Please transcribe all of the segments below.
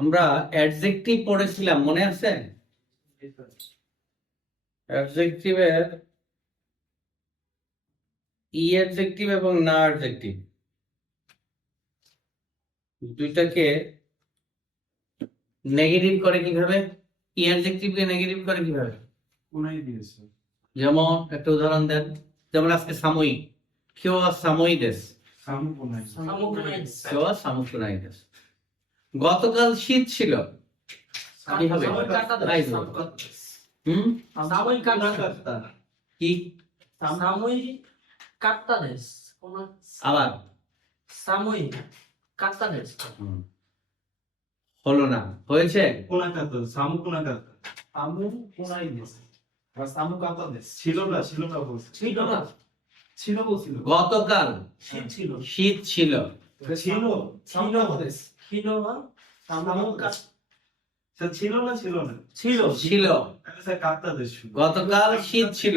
আমরা অ্যাডজেক্টিভ পড়েছিলাম, মনে আছে? অ্যাডজেক্টিভের ই অ্যাডজেক্টিভ এবং না অ্যাডজেক্টিভ দুইটাকে নেগেটিভ করে কিভাবে? ই অ্যাডজেক্টিভকে নেগেটিভ করে কিভাবে? যেমন একটা উদাহরণ দেন। যেমন আজকে সাময়িক, কেউ সাময়িক দেশ, কেউ সামুকুনাই দেশ। গতকাল শীত ছিল, কি হবে? কি আবার হলো না, হয়েছে? গতকাল শীত ছিল, ছিল। গতকাল শীত ছিল,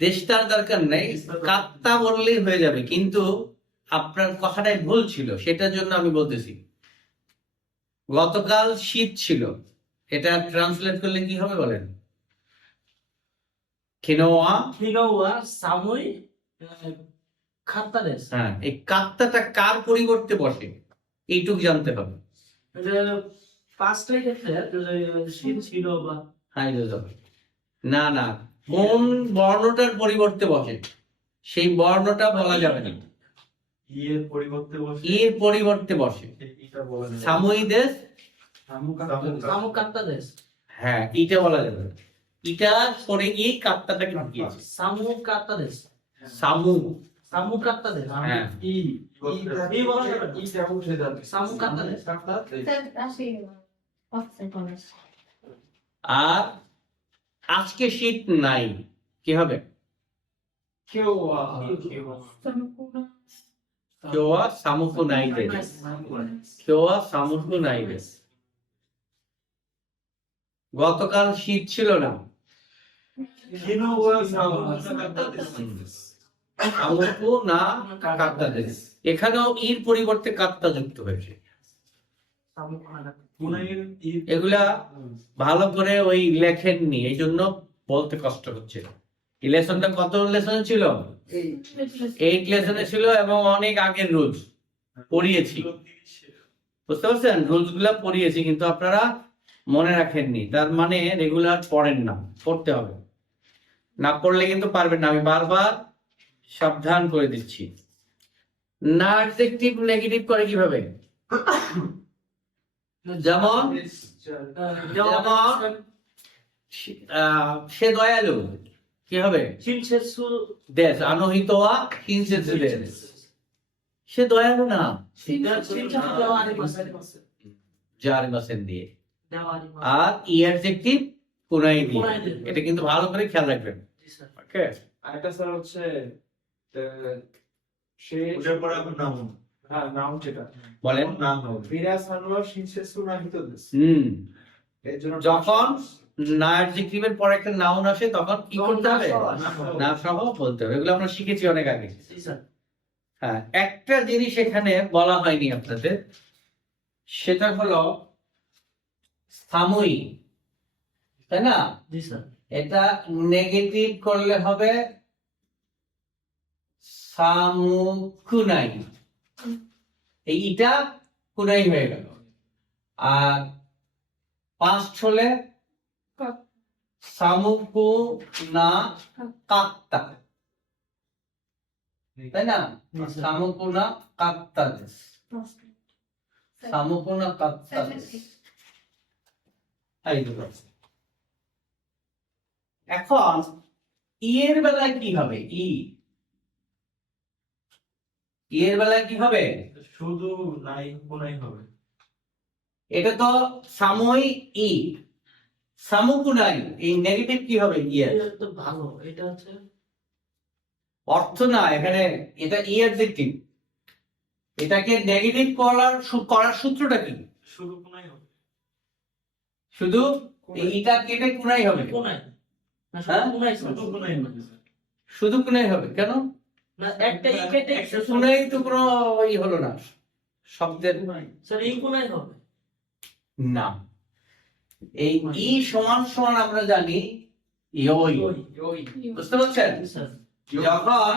দেশটার দরকার নেই, কাত্তা বললেই হয়ে যাবে। কিন্তু আপনার কথাটাই ভুল ছিল, সেটার জন্য আমি বলতেছি গতকাল শীত ছিল। এটা ট্রান্সলেট করলে কি হবে বলেন? হ্যাঁ, এই কাত্তাটা কার পরিবর্তে বসে এইটুক জানতে হবে। না না, কোন বর্ণটার পরিবর্তে বসে সেই বর্ণটা বলা যাবে না। এর পরিবর্তে বসে সাময়িক দেশ, হ্যাঁ এটা বলা যাবে না। এটা পরে গিয়ে কাত্তাটাকে ঢুকিয়েছে, সামু হ্যাঁ। আর আজকে শীত নাই, কি হবে? গতকাল শীত ছিল না, এখানেও ইর পরিবর্তে কাত্তা যুক্ত হয়েছে। এগুলা ভালো করে ওই লেখেননি, এই জন্য বলতে কষ্ট হচ্ছে। এই লেসনটা কত লেসন ছিল? 8 লেসনে ছিল, এবং অনেক আগের রুলস পড়িয়েছি, বুঝতে পারছেন? রুলস গুলা পড়িয়েছি, কিন্তু আপনারা মনে রাখেননি, তার মানে রেগুলার পড়েন না। পড়তে হবে, না পড়লে কিন্তু পারবেন না। আমি বারবার সাবধান করে দিচ্ছি। না অ্যাডজেক্টিভ নেগেটিভ করে কিভাবে? যেমন সে দয়ালু, কি হবে? দেশ আনহিত সে দয়ালু না, দিয়ে। আর ই অ্যাডজেক্টিভ কুনাই দিয়ে। এটা কিন্তু ভালো করে খেয়াল রাখবেন। ওকে, আরেকটা স্যার হচ্ছে সে নাউন, হ্যাঁ নাউন যেটা বলেন নাম হবে বিরাস হানুয়া শিনসেসু নাহিত দেশ। এর জন্য যখন না অ্যাডজেক্টিভের পরে একটা নাউন আসে তখন কি করতে হবে? না সহ বলতে হবে। এগুলো আমরা শিখেছি অনেক আগে। হ্যাঁ, একটা জিনিস এখানে বলা হয়নি আপনাদের, সেটা হলো সাময়িক, তাই না? এটা নেগেটিভ করলে হবে সামুকুনাই, এইটা কুনাই হয়ে গেল। আর পাস্ট হলে সামুকু না কাত্তা, তাই না? সামুকু না কাত্তা দেশ, সামুকু না কাত্তা দেশ। এখন এর বেলায় কি হবে? এর বেলায় কি হবে? শুধু নাই কোনাই হবে। এটা তো সাময়িক ই, সামুকুনাই, এই নেগেটিভ কি হবে? এটা তো ভালো, এটা হচ্ছে অর্থ না এখানে, এটা ই অ্যাডজেক্টিভ। এটাকে নেগেটিভ করার সূত্রটা কি? শুধু কোনাই হবে, শুধু এইটা কেটে কোনাই হবে। শুধু কোনাই হবে, কেন? না একটা ই কেটে শুনেই তো কোনো ই হলো না শব্দের। স্যার ই কোনায় হবে না, এই ই সমান সমান আমরা জানি ইয়ই। বুঝতে পারছেন? স্যার যখন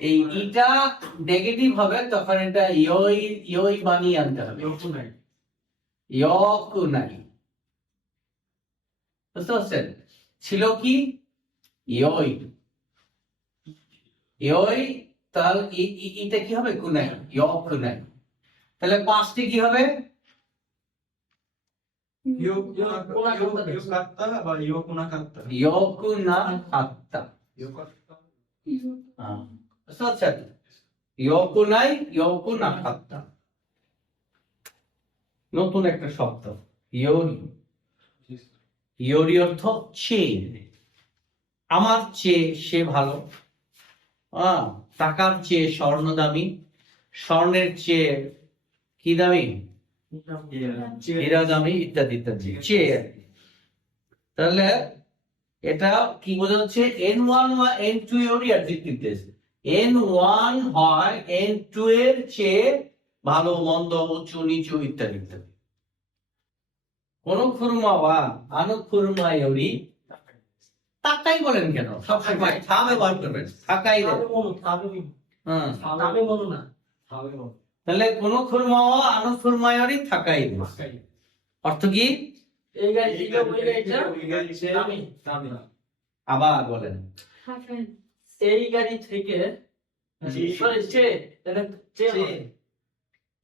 এই ইটা নেগেটিভ হবে তখন এটা ইয়ই ইয়ই বানিয়ে আনতে হবে। ইয়কুনাই। বুঝতে পারছেন? ছিল কি ইয়ই ইয়ই, তাহলে ইটা কি হবে? কুনাই, ইয়কুনাই। তাহলে পাঁচটি কি হবে? ইয়কুনা আত্তা। বুঝতে পারছেন? ইয়কুনাই, ইয়কুনা আত্তা। নতুন একটা শব্দ ইয়োরি। ইয়োরি অর্থ চেয়ে, আমার চেয়ে সে ভালো, টাকার চেয়ে স্বর্ণ দামি, স্বর্ণের চেয়ে কি দামি? হীরা দামি, ইত্যাদি ইত্যাদি চেয়ে। তাহলে এটা কি বোঝাচ্ছে? N1 বা N2 এরই অ্যাডজেক্টিভ দিয়েছে। N1 হয় N2 এর চেয়ে ভালো, মন্দ, উঁচু নিচু ইত্যাদি ইত্যাদি। কোন খুরমা বা আনুখুরমা ইয়োরি তাকাই বলেন কেন? সবসময় ঠা ব্যবহার করবেন, তাকাই দেন। তাহলে কোন খুরমা ও আনুখুরমা ইয়োরি থাকাই দেন। অর্থ কি? এই গাড়ি ছিল ওই গাড়িটা দামি। আবার বলেন। এই গাড়ি থেকে সরি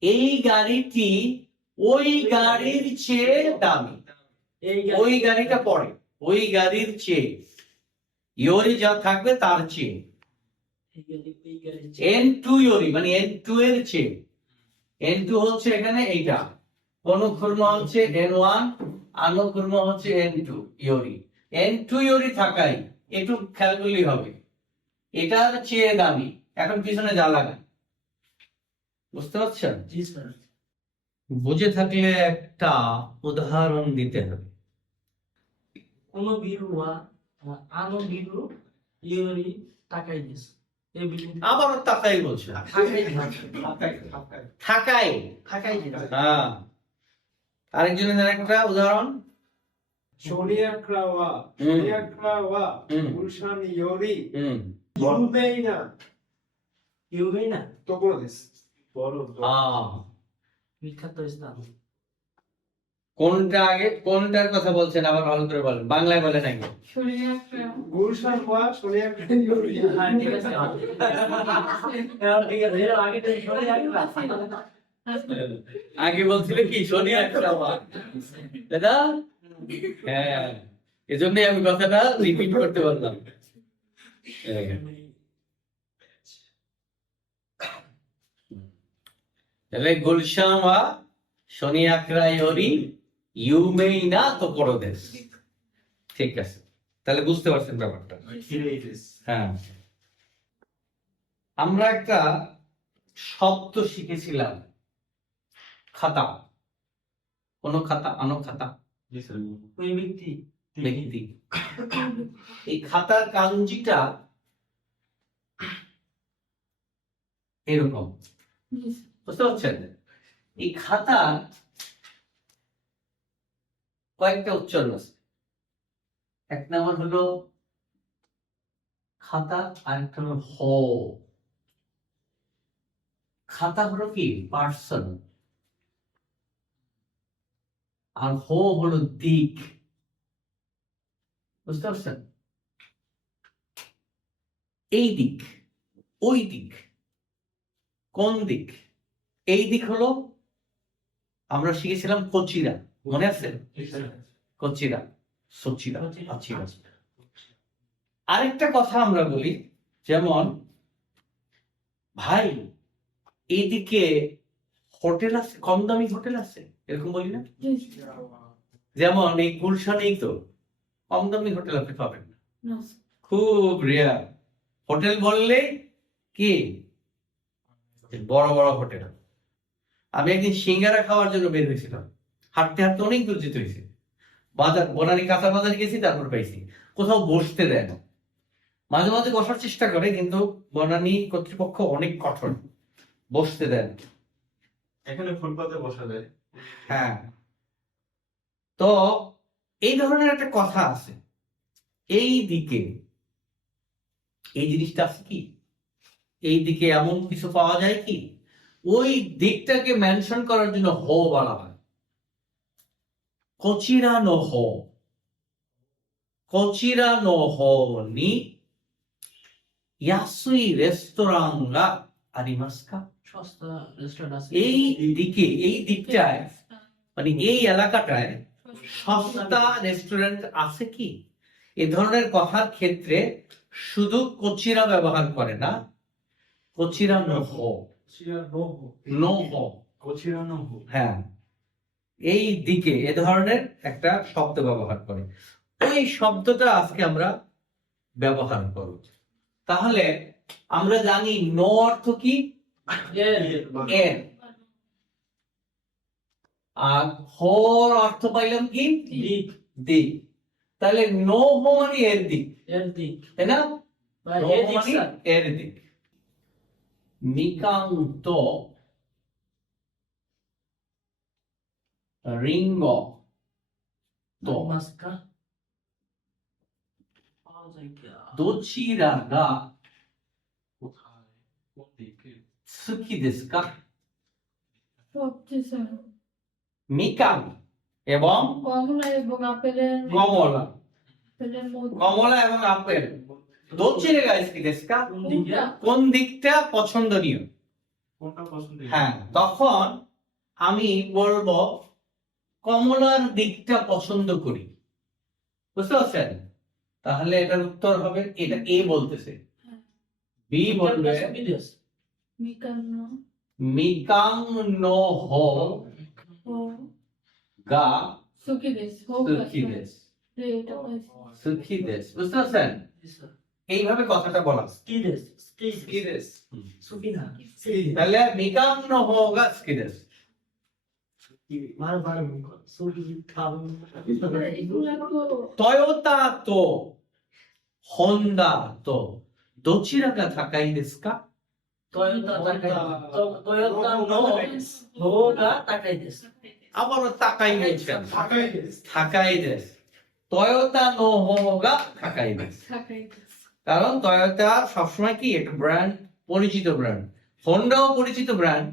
এই গাড়িটি ওই গাড়ির চেয়ে দামি। ওই গাড়িটা পরে, ওই গাড়ির চেয়ে ইয়োরি যা থাকবে তার চেয়ে। N2 ইয়োরি মানে N2 এর চেয়ে। N2 হচ্ছে এখানে এইটা, অনুখুরমা হচ্ছে N1, আনুখুরমা হচ্ছে N2 ইয়োরি। N2 ইয়োরি থাকাই একটু খেয়াল করলেই হবে, এটার চেয়ে দামি। এখন পিছনে যা লাগে বুঝতে পারছেন? জি স্যার। বুঝে থাকলে একটা উদাহরণ দিতে হবে। কোন বিরুয়া আনো বিরু ইয়োরি টাকাই দিস। এই বিরু আবার তাকাই বলছে, থাকাই। হ্যাঁ, আরেকজনের একটা উদাহরণ। 쇼리아크라와 울산 요리 有名なところです。 বিখ্যাত স্থান। কোনটা আগে, কোনটার কথা বলছেন আবার ভালো করে বলেন, বাংলায় বলেন আগে। 울산과 쇼리아크라 요리. হ্যাঁ ঠিক আছে। ঠিক আছে, এর আগে তো সরে আসবে। আগে বলছিল কি সোনিয়া আক্রামা, দাদা? হ্যাঁ, এজন্যই আমি কথাটা রিপিট করতে পারলাম। তাহলে গুলশান ওয়া সোনিয়াকরা ইয়োরি ইউমেই না তো পরদেশ। ঠিক আছে, তাহলে বুঝতে পারছেন ব্যাপারটা? হ্যাঁ, আমরা একটা শব্দ শিখেছিলাম, খাতা। কোন খাতা? আনো খাতা, ওই ব্যক্তি ব্যক্তি। এই খাতার কাঞ্জিটা এরকম, বুঝতে পারছেন? এই খাতা কয়েকটা উচ্চারণ আছে। এক নাম্বার হলো খাতা, আরেকটা হলো হ। খাতা হলো কি পার্সন, আর হো হলো দিক। বুঝতে পারছেন? এই দিক, ওই দিক, কোন দিক? এই দিক হলো আমরা শিখেছিলাম কচিরা, মনে আছে? কচিরা, সচিরা, আচিরা। আরেকটা কথা আমরা বলি, যেমন ভাই এইদিকে হোটেল আছে, কম দামি হোটেল আছে, এরকম বলি না? যেমন এই গুলশানেই তো কম দামি হোটেল আপনি পাবেন না, খুব রেয়ার। হোটেল বললে কি বড় বড় হোটেল। আমি একদিন সিঙ্গারা খাওয়ার জন্য বের হয়েছিলাম, হাঁটতে হাঁটতে অনেক দূর যেতে হয়েছে। বাজার বনানী কাঁচা বাজারে গেছি, তারপর পাইছি কোথাও বসতে দেয় না। মাঝে মাঝে বসার চেষ্টা করে, কিন্তু বনানী কর্তৃপক্ষ অনেক কঠোর, বসতে দেন। এখানে ফুটপাতে বসা যায়। হ্যাঁ, তো এই ধরনের একটা কথা আছে। এই দিকে এই জিনিসটা আছে কি, এই দিকে এমন কিছু পাওয়া যায় কি, ওই দিকটাকে মেনশন করার জন্য হো বলা হয়। কোচিরা নো হো, কোচিরা নো হো নি ইয়াসুই রেস্তোরাঁ গা আরিমাসু কা? সস্তা রেস্টুরেন্ট আছে। এই দিকে, এই দিকটায়, মানে এই এলাকাটায় সস্তা রেস্টুরেন্ট আছে কি? এ ধরনের কথার ক্ষেত্রে শুধু কোচিরা ব্যবহার করে না, কোচিরা নো হো, নো হো, হ্যাঁ, এই দিকে এ ধরনের একটা শব্দ ব্যবহার করে। ওই শব্দটা আজকে আমরা ব্যবহার করব। তাহলে আমরা জানি নো অর্থ কি, এর, আর হোর অর্থ পাইলাম কি, দিক, দিক। তাহলে নো হো মানে এর দিক, এর দিক, তাই না? বা নো এর হো দিক মানে স্যার। এর দিক। নিকান্ত রিঙ্গ তো মাস্কা পাওয়া যায় কি? দোচিরা গা কোথায়, কোন দিকে? সুকি দেসু কা? সবচেয়ে স্যার মিকান এবং কমলা এবং আপেলের কমলা, মধ্যে কমলা এবং আপেল দোচিরা গা সুকি দেসু কা? কোন দিকে? কোন দিকটা পছন্দনীয়? কোনটা পছন্দ? হ্যাঁ, তখন আমি বলবো কমলার দিকটা পছন্দ করি। বুঝতে পারছেন? তাহলে এটার উত্তর হবে, এটা এ বলতেছে, বি বলবে বিদেশ। মিকান্ন মিকাং নো হো ও গা সুকি দেশ হোক সুখী দেশ, এটা পাইছি। সুখী দেশ। বুঝতে পারছেন? জি স্যার। এইভাবে কথাটা বলা। স্কি দেশ, স্কি কি দেশ? সুকি না। তাহলে মিকাং নো হো গা সুখী দেশ। বারবার সুকি খাবো। এগুলা তো টয়োটা তো হোন্ডা তো দোচিরা গা থাকাই দেসু কা? টয়োটা তাকাই, টয়োটা নো হোগা তাকাই দেশ। আবারও তাকাই বলছেন, ঢাকাই দেশ। থাকাই দেশ। টয়োটা নো হো গা থাকাই দেশ। থাকাই কারণ টয়োটা সবসময় কি একটা ব্র্যান্ড, পরিচিত ব্র্যান্ড। হোন্ডাও পরিচিত ব্র্যান্ড,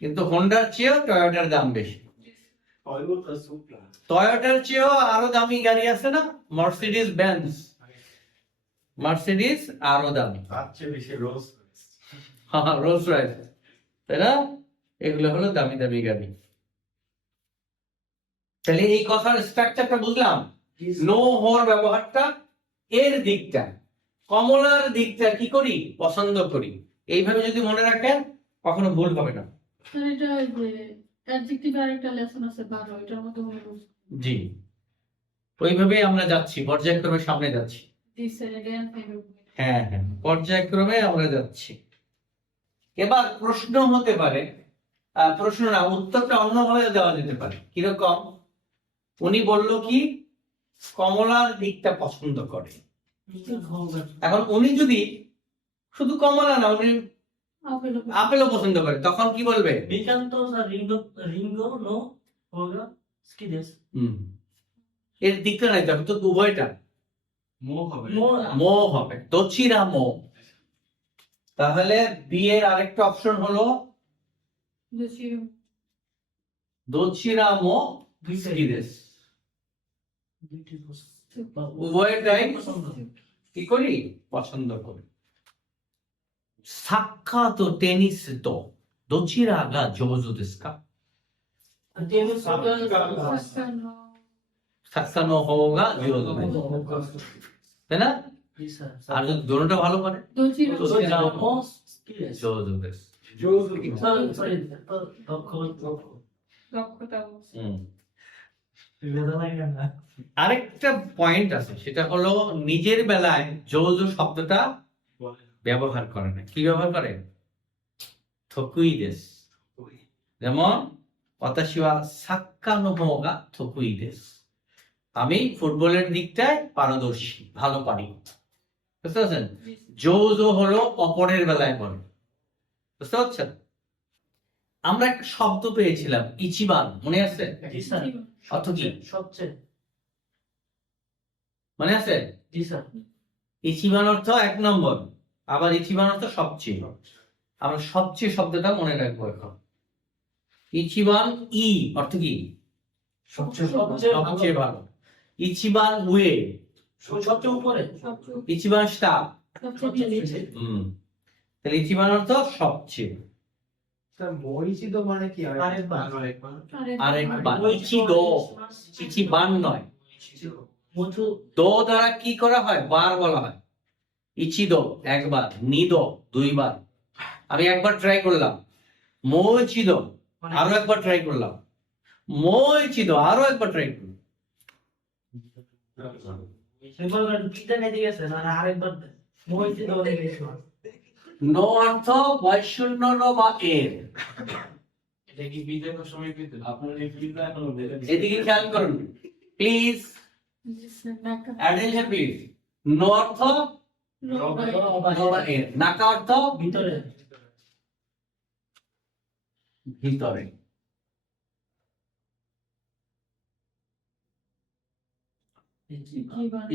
কিন্তু হোন্ডার চেয়েও টয়োটার দাম বেশি। Toyota supra. টয়োটার চেয়েও আরো দামি গাড়ি আছে না, মার্সিডিজ বেঞ্জ, মার্সিডিজ আরো দামি, তার চেয়ে বেশি রোজ। হ্যাঁ, রোলস রয়েস, তাই না? এগুলো হলো দামি দামি গাড়ি। তাহলে এই কথার স্ট্রাকচারটা বুঝলাম। নো হওয়ার ব্যবহারটা এর দিকটা, কমলার দিকটা কি করি, পছন্দ করি। এইভাবে যদি মনে রাখেন কখনো ভুল হবে না। স্যার এটা ওই যে অ্যাডজেক্টিভ আর একটা লেসন আছে 12 এটার মধ্যে মনে করছি জি, ওইভাবে আমরা যাচ্ছি, পর্যায়ক্রমে সামনে যাচ্ছি। দিস এগেইন হ্যাঁ হ্যাঁ, পর্যায়ক্রমে আমরা যাচ্ছি। এবার প্রশ্ন হতে পারে, প্রশ্ন না, উত্তরটা অন্যভাবে দেওয়া যেতে পারে। কিরকম? উনি বলল কি কমলার দিকটা পছন্দ করে। এখন উনি যদি শুধু কমলা না, উনি আপেল আপেলও পছন্দ করে, তখন কি বলবে? বিকান্ত স্যার রিঙ্গো নো হোগা স্কি দেশ। হুম, এর দিকটা নাই, তখন তো উভয়টা মো হবে। মো হবে, দোচিরা মো। তাহলে বি এর আরেকটা অপশন হলো দেশি দোচিরা মো সুকিদেস। দুইটি বস্তু। উভয়টাই পছন্দ। কি করি, পছন্দ করি। সাক্কা তো টেনিস তো দোচিরা গা জোজো দেসু কা? টেনিস হোগা সাকানো সাক্কা নো হো গা জোজো দেসু, তাই না? জি স্যার। আর যদি দুটোটা ভালো করে দোচি তো হোগা নো স্কি দেশ। জোজো দেসু। সরি দক্ষতা হুম। লেদা লাগে না। আরেকটা পয়েন্ট আছে, সেটা হলো নিজের বেলায় জোজো শব্দটা ব্যবহার করে না। কি ব্যবহার করে? থকুই দেস। যেমন ওয়াতাশি ওয়া সাক্কা নো হোগা থকুই দেস, আমি ফুটবলের দিকটায় পারদর্শী, ভালো পারি। বুঝতে পারছেন? জো জো হলো অপরের বেলায় বলে, বুঝতে পারছেন? আমরা একটা শব্দ পেয়েছিলাম ইচিবান, মনে আছে? জি স্যার। অর্থ কি সবচেয়ে। মনে আছে? জি স্যার। ইচিবান অর্থ 1 নম্বর, আবার ইচিবান অর্থ সবচেয়ে। আমরা সবচেয়ে শব্দটা মনে রাখবো এখন। ইচিবান ই অর্থ কি? সবচেয়ে সবচেয়ে ভালো। ইচিবান উয়ে, সবচেয়ে উপরে। সবচেয়ে ইচিবান স্টা। সবচেয়ে নিচে। তাহলে ইচিবান অর্থ সবচেয়ে। স্যার মহিষিত মানে কি? আরেকবার। আরেকবার ইচিদো, ইচিবান নয়। মধু। দো দ্বারা কি করা হয়? বার বলা হয়। ইচিদো একবার, নিদো 2 বার। আমি একবার ট্রাই করলাম, মোইচিদো আরো একবার ট্রাই করলাম, মোইচিদো আরো একবার ট্রাই করলাম। সেবার বিদ্যা নেই গেছে না আরেকবার মহিষিত হয়ে গেছে। নো অর্থ বৈষণ্য ন বা এর। এটা কি বিদায়ের সময় পেতে আপনার এই বিদায় এখনো বেড়ে এদিকে খেয়াল করুন প্লিজ, অ্যাটেনশন প্লিজ। নো অর্থ ন বা এর, নাকা অর্থ ভিতরে। ভিতরে।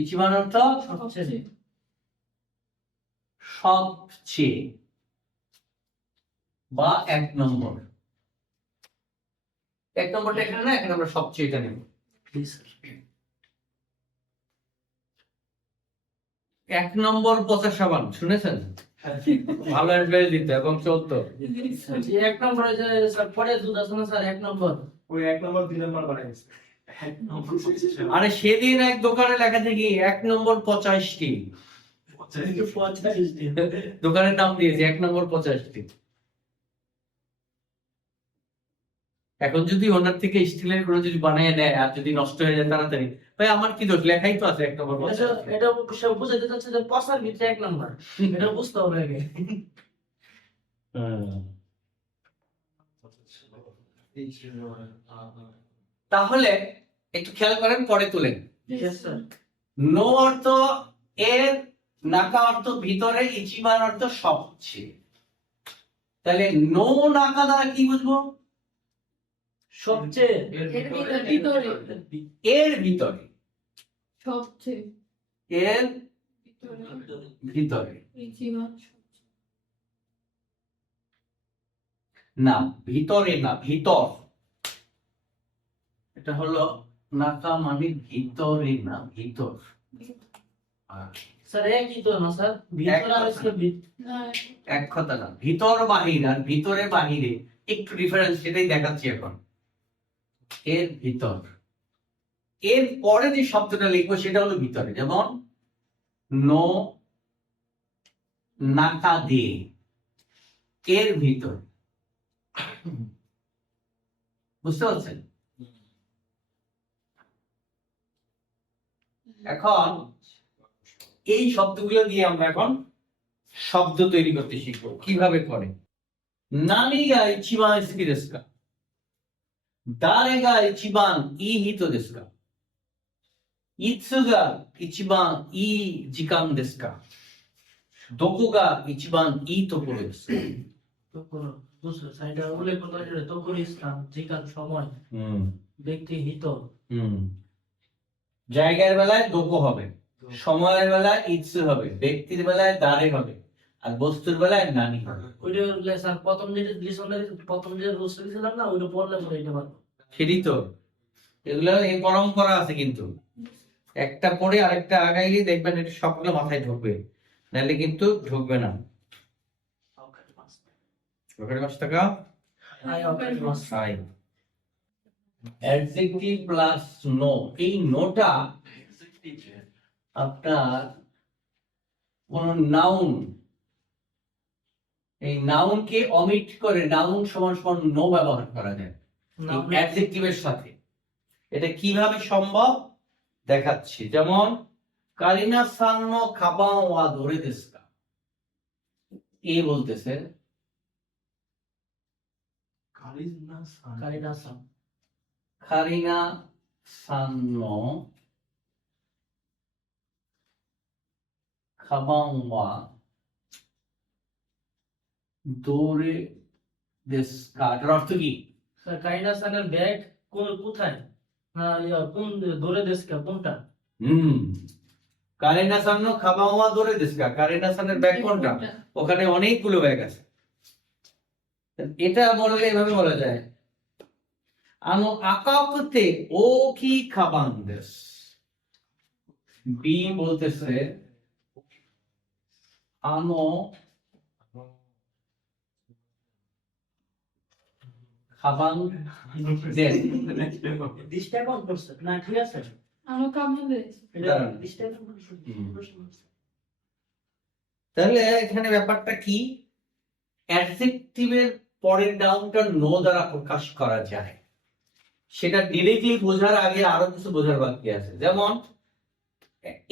ইচিবান অর্থ সবচেয়ে। সবচেয়ে বা 1 নম্বর। 1 নম্বরটা এখানে না, এখানে আমরা সবচেয়ে এটা নেব। জি স্যার। 1 নম্বর পচা সাবান শুনেছেন? ভালো অ্যাডভাইস দিত এবং চলতো। জি, 1 নম্বরে যে স্যার পরে দুধ আছে না স্যার 1 নম্বর। ওই 1 নম্বর 2 নম্বর বানাইছে। আরে সেদিন এক দোকানে লেখা থেকে 1 নম্বর 85টি, কিন্তু 45 দিন। দোকানের নাম দিয়েছে 1 নম্বর 85টি। এখন যদি ওনার থেকে স্টিলের কোনো যদি বানিয়ে নেয় আর যদি নষ্ট হয়ে যায় তাড়াতাড়ি, ভাই আমার কি দোষ? লেখাই তো আছে 1 নম্বর 85। এটা সব বুঝাতে চাচ্ছে যে পসার ভিতরে 1 নম্বর। এটা বুঝতে হবে আগে। তাহলে একটু খেয়াল করেন, পরে তুলেন। Yes sir. নো অর্থ এর, নাকা অর্থ ভিতরে, ইচিবান অর্থ সবচেয়ে। তাহলে নো নাকা দ্বারা কি বুঝবো? সবচেয়ে। ভিতরে। এর ভিতরে, সবচেয়ে এর ভিতরে। ভিতরে ইচিবান না, ভিতরে না, ভিতর। এটা হলো নাকা মানে ভিতরে না, ভিতর। স্যার একই তো না স্যার? ভিতরে আর হচ্ছে এক কথা না, ভিতর বাহির আর ভিতরে বাহিরে একটু ডিফারেন্স, সেটাই দেখাচ্ছি এখন। এর ভিতর, এর পরে যে শব্দটা লিখবো সেটা হলো ভিতরে। যেমন নো নাকা দে, এর ভিতর। বুঝতে পারছেন? এখন এই শব্দগুলো দিয়ে আমরা এখন শব্দ তৈরি করতে শিখবো। কিভাবে করে? নানি গা ইচিবান ইসকি দেসু কা? দারে গা ইচিবান ই হিতো দেসু কা? ইৎসু গা ইচিবান ই জিকান দেসু কা? দোকো গা ইচিবান ই তোকোরো দেসু কা? তো করো। বুঝছো সাইডে উল্লেখ করতে হবে তো করে ইসলাম জিকার সময় ব্যক্তি হিত। জায়গার বেলায় দোকো হবে, সময়ের বেলায় ইৎসু হবে, ব্যক্তির বেলায় দারে হবে, আর বস্তুর বেলায় নানি হবে। ওইটা স্যার প্রথম যে লিসনের প্রথম যে রুলস দিয়েছিলাম না ওইটা পড়লে পরে এটা পারবো। সেটাই তো, এগুলো এই পরম্পরা আছে কিন্তু, একটা পরে আরেকটা আগাইলে দেখবেন এটা সবগুলো মাথায় ঢুকবে, নাহলে কিন্তু ঢুকবে না। রকেট মাস টাকা হাই অ্যাডজেক্টিভ প্লাস নো, এই নোটা আপনার কোন নাউন, এই নাউনকে অমিট করে নাউন সমান সমান নো ব্যবহার করা যায় অ্যাডজেক্টিভের সাথে। এটা কিভাবে সম্ভব দেখাচ্ছি। যেমন কারিনা সান্ন খাবাও ওয়া ধরে দেসকা, এ বলতেছে কারিনা সান। কারিনা সান্ন খাবাংওয়া দৌড়ে দেশকা, এটার অর্থ কি? স্যার কাইনা সানের ব্যাগ কোথায় না কোন দূরে দেশকা কোনটা কারিনা সান নো খাবাংওয়া দৌড়ে দেশকা, কারিনা সানের ব্যাগ কোনটা? ওখানে অনেকগুলো ব্যাগ আছে। এটা বললে এভাবে বলা যায়, আনো আকাকুতে ও কি খাবাং দেশ। বি বলতেছে আনো খাবাং দেশ। দিশটা কোন করছে না ঠিক আছে আমার কামড় দিয়েছে। এটা দাঁড়ান। দিশটা কোন করছে তাহলে এখানে ব্যাপারটা কি, অ্যাডজেক্টিভের পরের নাউনটা নো দ্বারা প্রকাশ করা যায়, সেটা ডিরেক্টলি বোঝার আগে আরো কিছু বোঝার বাকি আছে। যেমন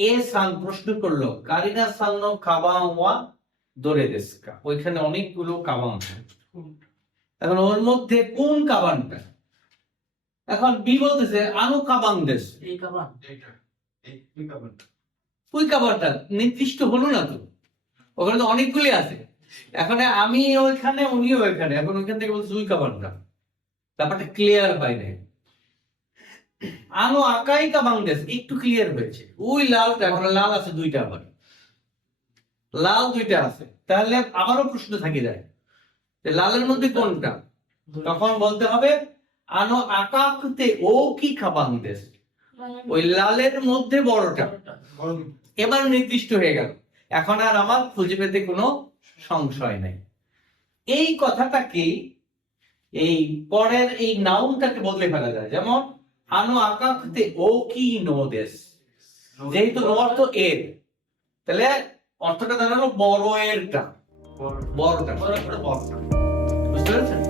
এ সান প্রশ্ন করলো কারিনা সান নো খাবাংওয়া দোরে দেশকা, ওইখানে অনেকগুলো কাবাং আছে। এখন ওর মধ্যে কোন কাবানটা? এখন বি বলতেছে আনো কাবাং দেশ, এই কাবান এইটা এই কাপড়টা ওই কাবারটা নির্দিষ্ট হলো না তো, ওখানে তো অনেকগুলি আছে। এখন আমি ওইখানে উনিও ওইখানে, এখন ওইখান থেকে বলছে ওই কাবারটা, ব্যাপারটা ক্লিয়ার হয় নাই। আনো আকাই কাবাং দেশ একটু ক্লিয়ার হয়েছে, ওই লালটা, এখন লাল আছে দুইটা, আবার লাল দুইটা আছে, তাহলে আবারও প্রশ্ন থাকি যায় যে লালের মধ্যে কোনটা? তখন বলতে হবে আনো আকাকুতে ও কি খাবাং দেশ, ওই লালের মধ্যে বড়টা। গরম এবার নির্দিষ্ট হয়ে গেল, এখন আর আমার খুঁজে পেতে কোনো সংশয় নাই। এই কথাটাকে, এই পরের এই নাউনটাকে বদলে ফেলা যায়। যেমন আনো আকাকুতে ও কি নো দেশ, যেহেতু নো অর্থ এর, তাহলে অর্থটা দাঁড়ালো বড় এরটা, বড়টা, বুঝতে পেরেছেন?